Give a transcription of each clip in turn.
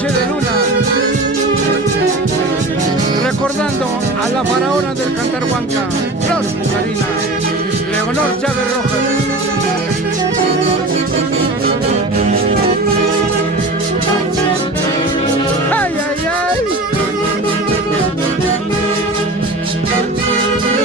noche de luna, recordando a la faraona del cantar huanca, Flor Pucarina, Leonor Chávez Rojas. ¡Ay, ay, ay!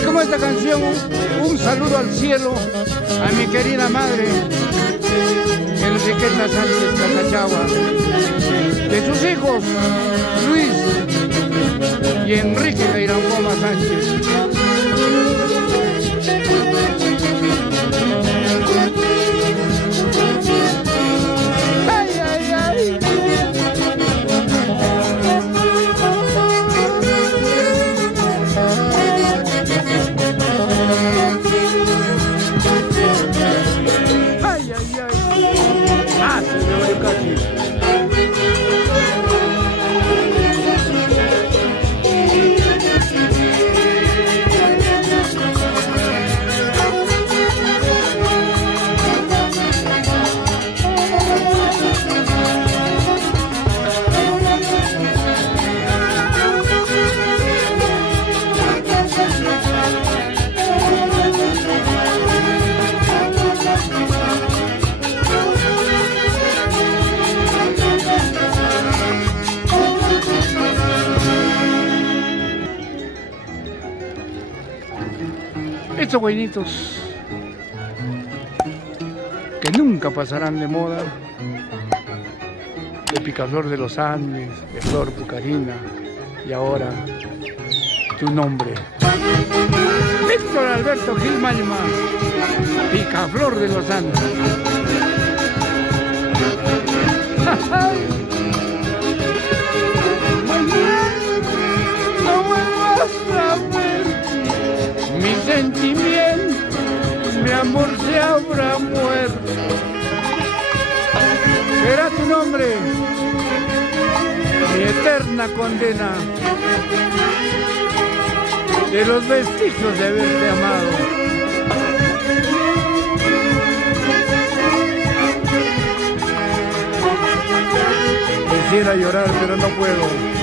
Y como esta canción, un saludo al cielo a mi querida madre, Enriqueta Sánchez Catachagua, de sus hijos, Luis y Enrique Gairancoma Sánchez. ¡Ay, ay, ay! ¡Ay, ay, ay! ¡Ah, se me va casi! Estos buenitos que nunca pasarán de moda, de Picaflor de los Andes, de Flor Pucarina, y ahora tu nombre, Víctor Alberto Gil Malma, Picaflor de los Andes. No vuelvas a ver mi sentimiento, mi amor se habrá muerto. Será tu nombre mi eterna condena de los vestigios de haberte amado. Quisiera llorar, pero no puedo.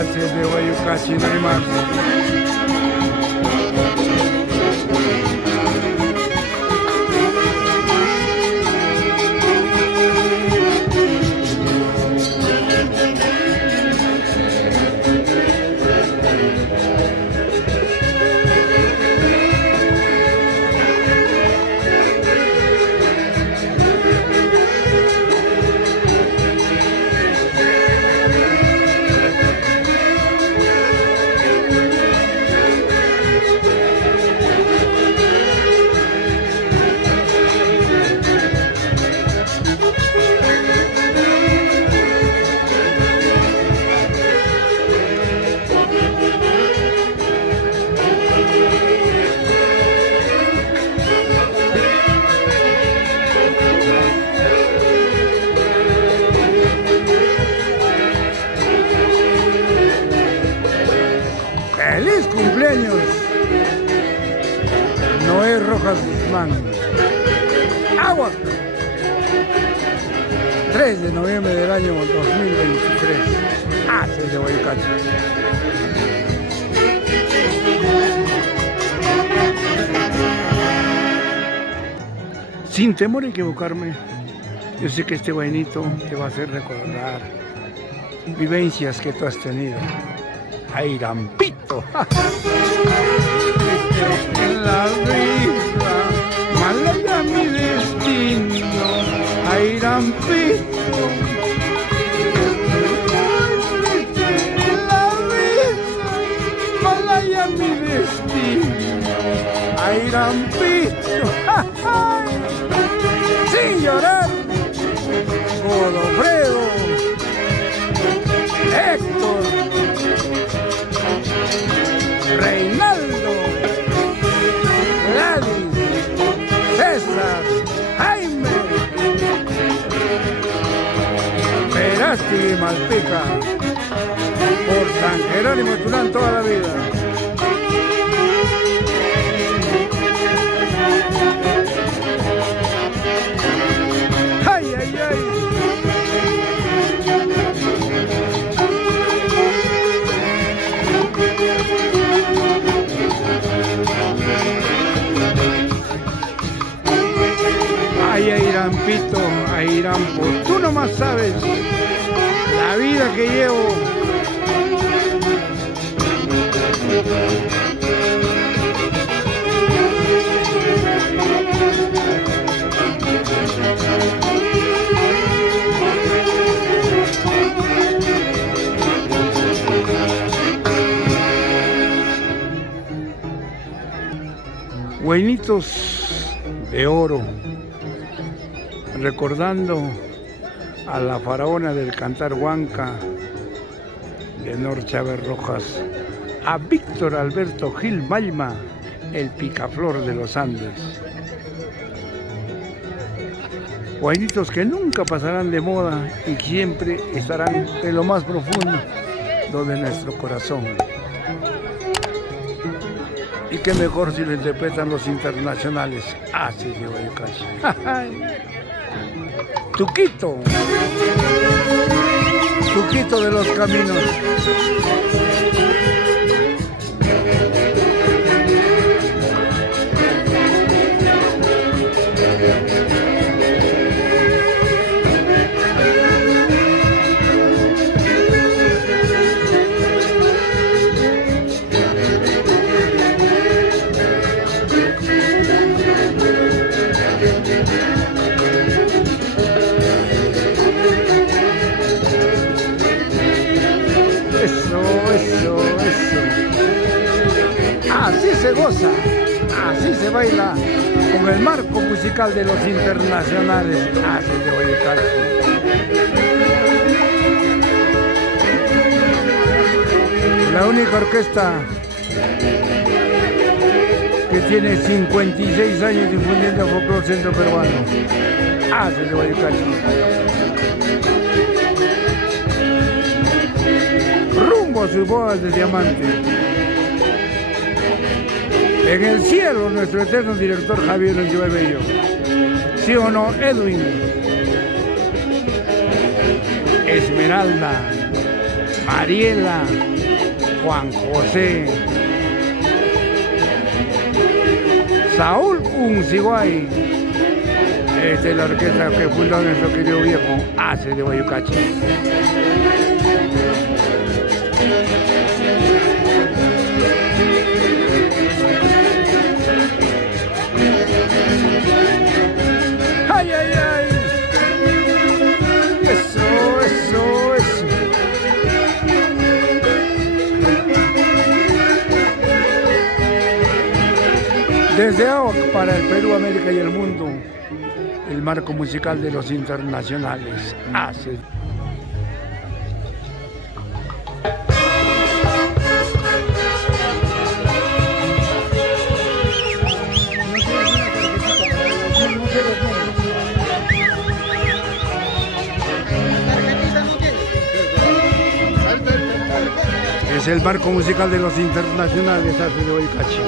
Haces de Guayucachi, no hay más. ¡Feliz cumpleaños! Noé Rojas Guzmán. ¡Agua! 3 de noviembre del año 2023. Haces de Guayucachi. Sin temor a equivocarme, yo sé que este vainito te va a hacer recordar vivencias que tú has tenido. ¡Airampito! En la vida, malaya mi destino, Airampito. En la vida, malaya mi destino, Airampito. Sin llorar, Godofredo, Héctor, Reinaldo, Gladys, César, Jaime, Verasti y Malpica, por San Jerónimo Tulán toda la vida. invito a Irampo. Tú nomás sabes la vida que llevo. Huenitos de oro, recordando a la faraona del cantar huanca, Leonor Chávez Rojas, a Víctor Alberto Gil Malma, el picaflor de los Andes. Huenitos que nunca pasarán de moda y siempre estarán en lo más profundo de nuestro corazón. Y qué mejor si lo interpretan los internacionales. Así de Guayucachi. Tuquito. Tuquito de los caminos. Así se goza, así se baila con el marco musical de los internacionales. Así de Guayucachi. La única orquesta que tiene 56 años difundiendo folclore centro peruano. Así de Guayucachi. Rumbo a sus bodas de diamante. En el cielo, nuestro eterno director Javier Ulloa Bello. ¿Sí o no, Edwin? Esmeralda, Mariela, Juan José, Saúl Unciguay. Esta es la orquesta que fundó nuestro querido viejo Ace de Guayucachi. ¡Ay, ay, ay! Eso, eso, eso. Desde AOC para el Perú, América y el mundo, el marco musical de los internacionales. Hace. Es el marco musical de los internacionales, Ace de Guayucachi.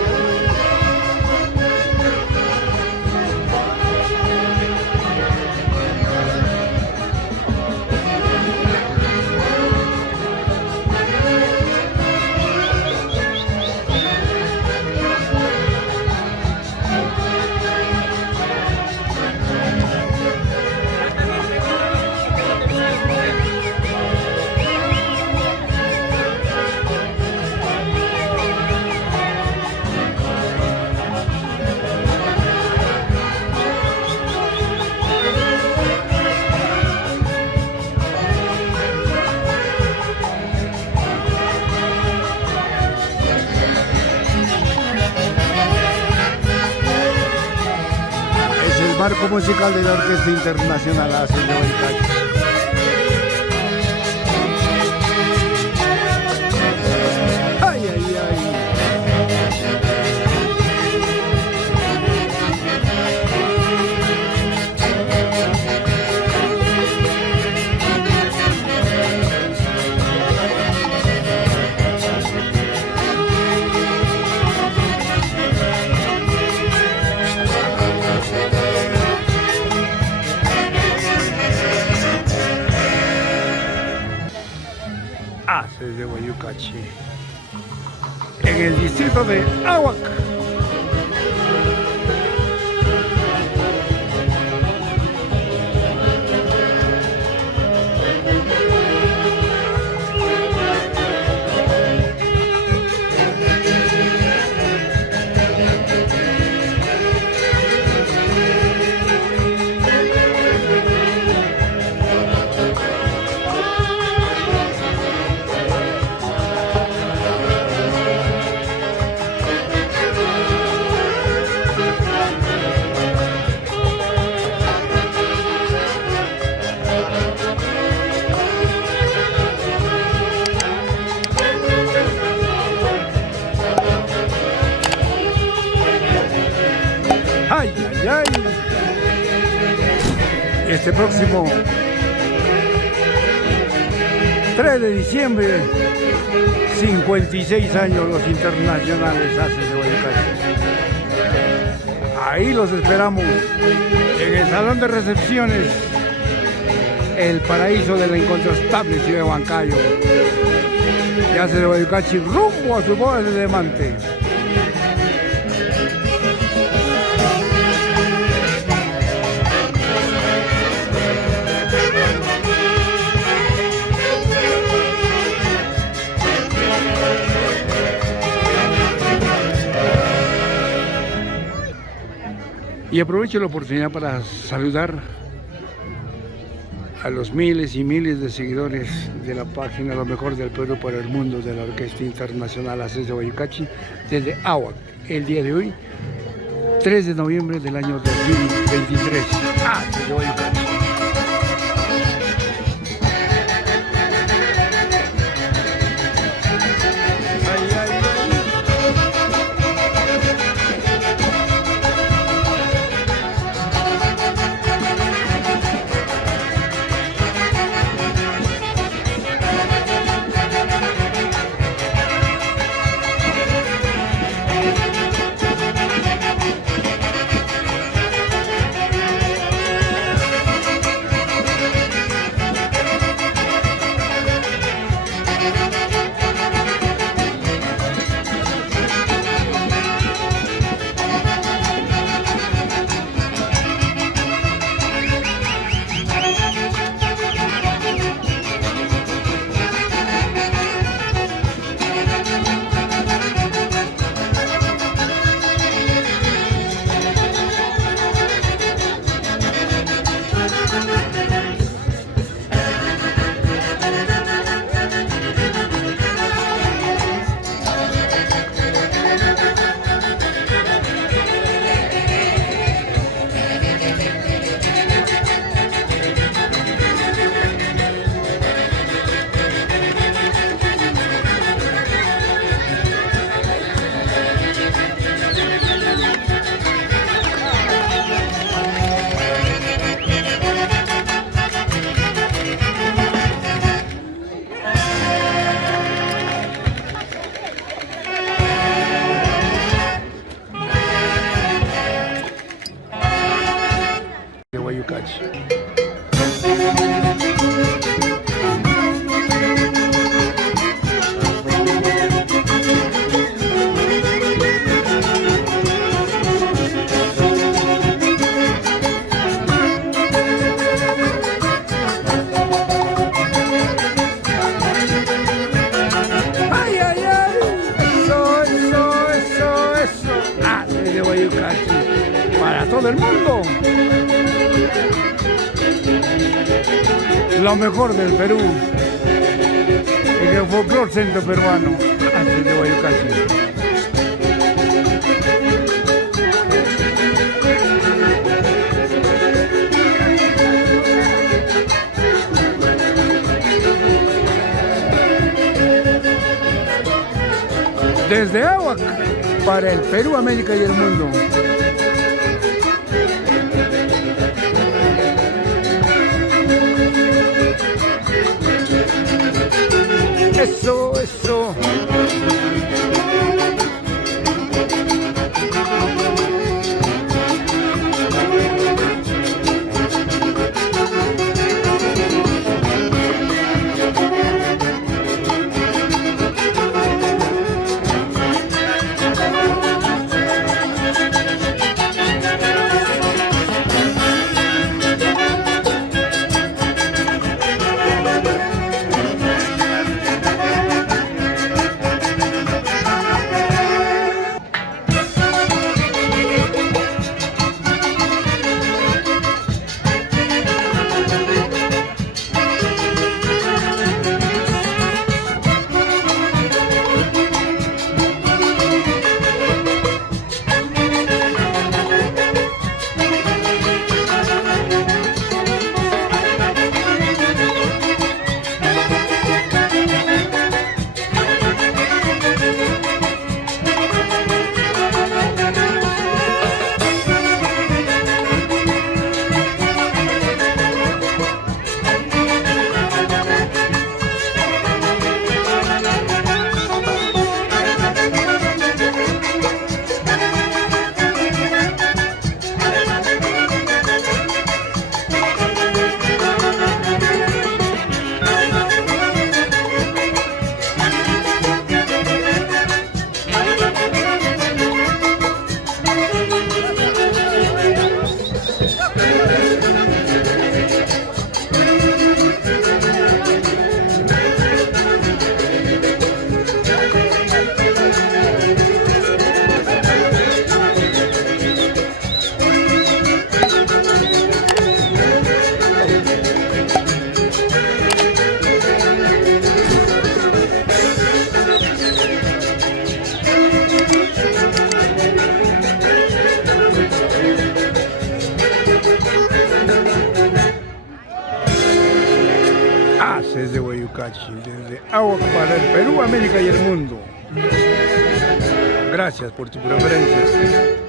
Marco musical de la Orquesta Internacional Ace de Guayucachi. ¡Ay, ay, ay! Ace de Guayucachi, en el distrito de Ahuac. Ay, ay, ay. Este próximo 3 de diciembre, 56 años los internacionales hacen de Guayucachi. Ahí los esperamos en el salón de recepciones, el paraíso de la incontrastable ciudad de Huancayo. Y hace de Guayucachi rumbo a su boda de diamante. Y aprovecho la oportunidad para saludar a los miles y miles de seguidores de la página Lo Mejor del Perú para el Mundo de la Orquesta Internacional Haces de Guayucachi desde Ahuac, el día de hoy, 3 de noviembre del año 2023. Haces de Guayucachi. Guayucachi. Ay, ay, ay, eso. Haces de Guayucachi para todo el mundo. Lo mejor del Perú, en el folclore centro peruano, Haces de Guayucachi. Desde Ahuac, para el Perú, América y el mundo. Eso. desde Huayucachi, desde Agua para el Perú, América y el mundo. Gracias por tu preferencia.